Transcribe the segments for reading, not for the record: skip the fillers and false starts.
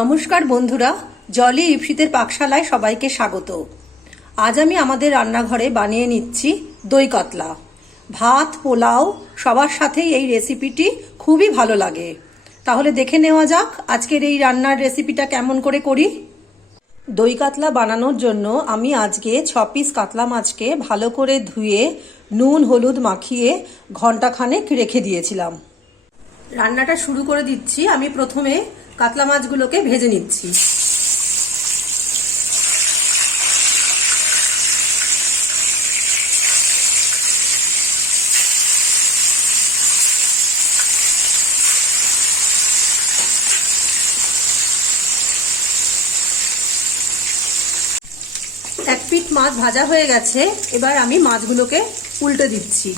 নমস্কার বন্ধুরা, জলি ইপসিতের পাকশালায় সবাইকে স্বাগত। আজ আমি আমাদের রান্নাঘরে বানিয়ে নিচ্ছি দই কাতলা। ভাত, পোলাও সবার সাথেই এই রেসিপিটি খুবই ভালো লাগে। তাহলে দেখে নেওয়া যাক আজকের এই রান্নার রেসিপিটা কেমন করে করি। দই কাতলা বানানোর জন্য আমি আজকে 6 পিস কাতলা মাছকে ভালো করে ধুয়ে নুন হলুদ মাখিয়ে ঘন্টাখানেক রেখে দিয়েছিলাম। রান্নাটা শুরু করে দিচ্ছি। আমি প্রথমে কাতলা মাছগুলোকে ভেজে নিচ্ছি। এক পিঠ মাছ ভাজা হয়ে গেছে, এবার আমি মাছগুলোকে উল্টে দিচ্ছি।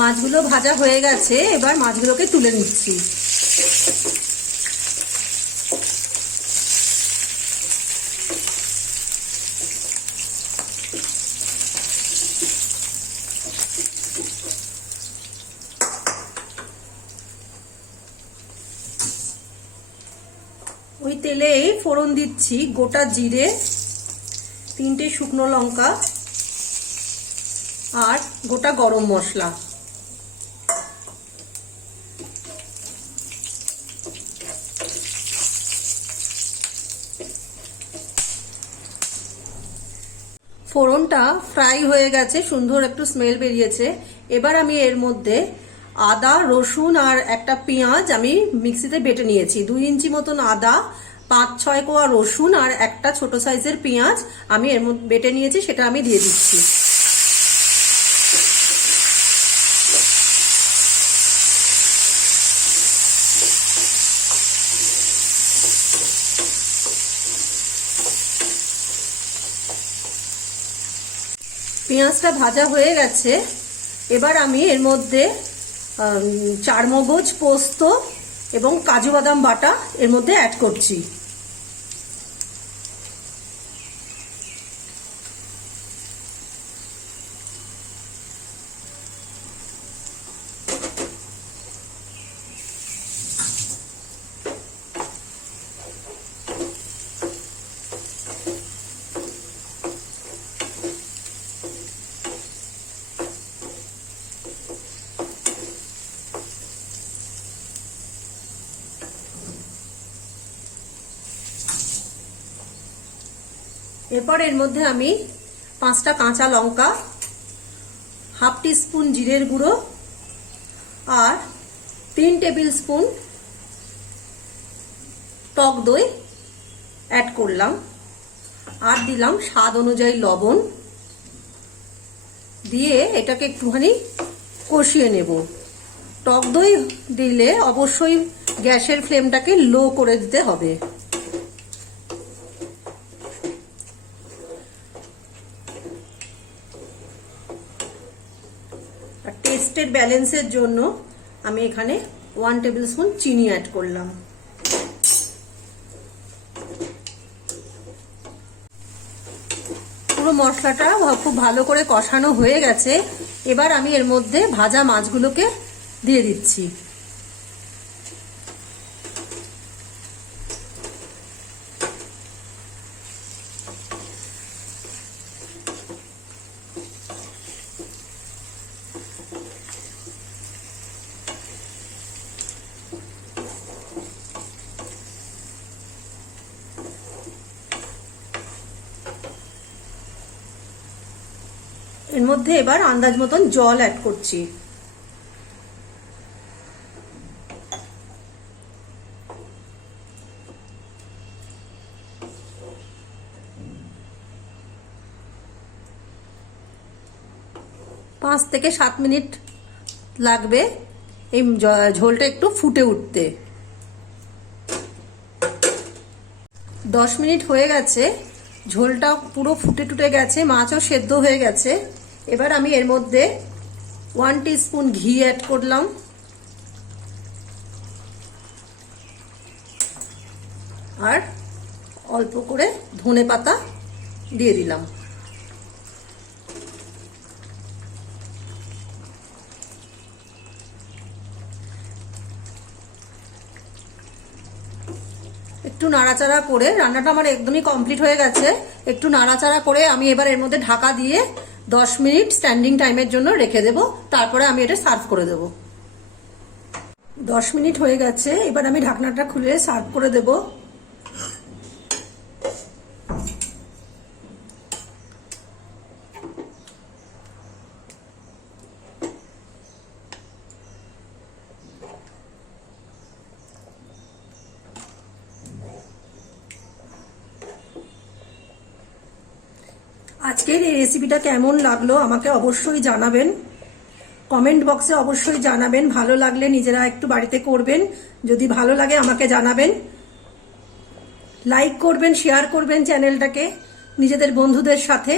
মাছগুলো ভাজা হয়ে গেছে, এবার মাছগুলোকে তুলে নিচ্ছি। ওই তেলেই ফোড়ন দিচ্ছি গোটা জিরে, 3টে শুকনো লঙ্কা আর গোটা গরম মশলা। ফোড়নটা ফ্রাই হয়ে গেছে, সুন্দর একটু স্মেল বেরিয়েছে। এবার আমি এর মধ্যে আদা, রসুন আর একটা পেঁয়াজ আমি মিক্সিতে বেটে নিয়েছি। 2 ইঞ্চি মতন আদা, 5-6 কোয়া রসুন আর একটা ছোট সাইজের পেঁয়াজ আমি এর মধ্যে বেটে নিয়েছি, সেটা আমি দিয়ে দিচ্ছি। পেঁয়াজটা ভাজা হয়ে গেছে, এবার আমি এর মধ্যে চারমগজ, পোস্ত এবং কাজু বাদাম বাটা এর মধ্যে অ্যাড করছি। এরপর এর মধ্যে আমি 5টা কাঁচা লঙ্কা, হাফ টিস্পুন জিরের গুঁড়ো আর 3 টেবিল স্পুন টক দই অ্যাড করলাম আর দিলাম স্বাদ অনুযায়ী লবণ দিয়ে এটাকে একটুখানি কষিয়ে নেব। টক দই দিলে অবশ্যই গ্যাসের ফ্লেমটাকে লো করে দিতে হবে। টেস্টের ব্যালেন্সের জন্য আমি এখানে 1 টেবিল স্পুন চিনি অ্যাড করলাম। পুরো মশলাটা খুব ভালো করে কষানো হয়ে গেছে, এবার আমি এর মধ্যে ভাজা মাছগুলোকে দিয়ে দিচ্ছি। এর মধ্যে এবার আন্দাজ মতন জল অ্যাড করছি। পাঁচ থেকে 7 মিনিট লাগবে এই ঝোলটা একটু ফুটে উঠতে। 10 মিনিট হয়ে গেছে, ঝোলটা পুরো ফুটে টুটে গেছে, মাছও সেদ্ধ হয়ে গেছে। এবার আমি এর মধ্যে 1 টিস্পুন ঘি অ্যাড করলাম, আর অল্প করে ধনে পাতা দিয়ে দিলাম। একটু নাড়াচাড়া করে, রান্নাটা আমার একদমই কমপ্লিট হয়ে গেছে, একটু নাড়াচাড়া করে আমি এবার এর মধ্যে ঢাকা দিয়ে 10 মিনিট স্ট্যান্ডিং টাইমের জন্য রেখে দেব। তারপরে আমি এটা সার্ভ করে দেব। 10 মিনিট হয়ে গেছে, এবার আমি ঢাকনাটা খুলে সার্ভ করে দেব। আজকের এই রেসিপিটা কেমন লাগলো আমাকে অবশ্যই জানাবেন, কমেন্ট বক্সে অবশ্যই জানাবেন। ভালো লাগলে নিজেরা একটু বাড়িতে করবেন, যদি ভালো লাগে আমাকে জানাবেন। লাইক করবেন, শেয়ার করবেন চ্যানেলটাকে নিজেদের বন্ধুদের সাথে।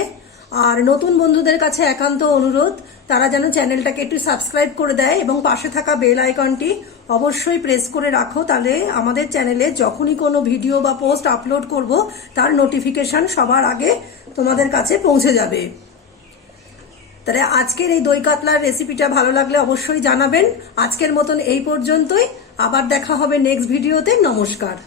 আর নতুন বন্ধুদের কাছে একান্ত অনুরোধ, তারা যেন চ্যানেলটাকে একটু সাবস্ক্রাইব করে দেয় এবং পাশে থাকা বেল আইকনটি অবশ্যই প্রেস করে রাখো, তাহলে আমাদের চ্যানেলে যখনই কোনো ভিডিও বা পোস্ট আপলোড করব তার নোটিফিকেশন সবার আগে তোমাদের কাছে পৌঁছে যাবে। তাহলে আজকের এই দই কাতলার রেসিপিটা ভালো লাগলে অবশ্যই জানাবেন। আজকের মতন এই পর্যন্তই, আবার দেখা হবে নেক্সট ভিডিওতে। নমস্কার।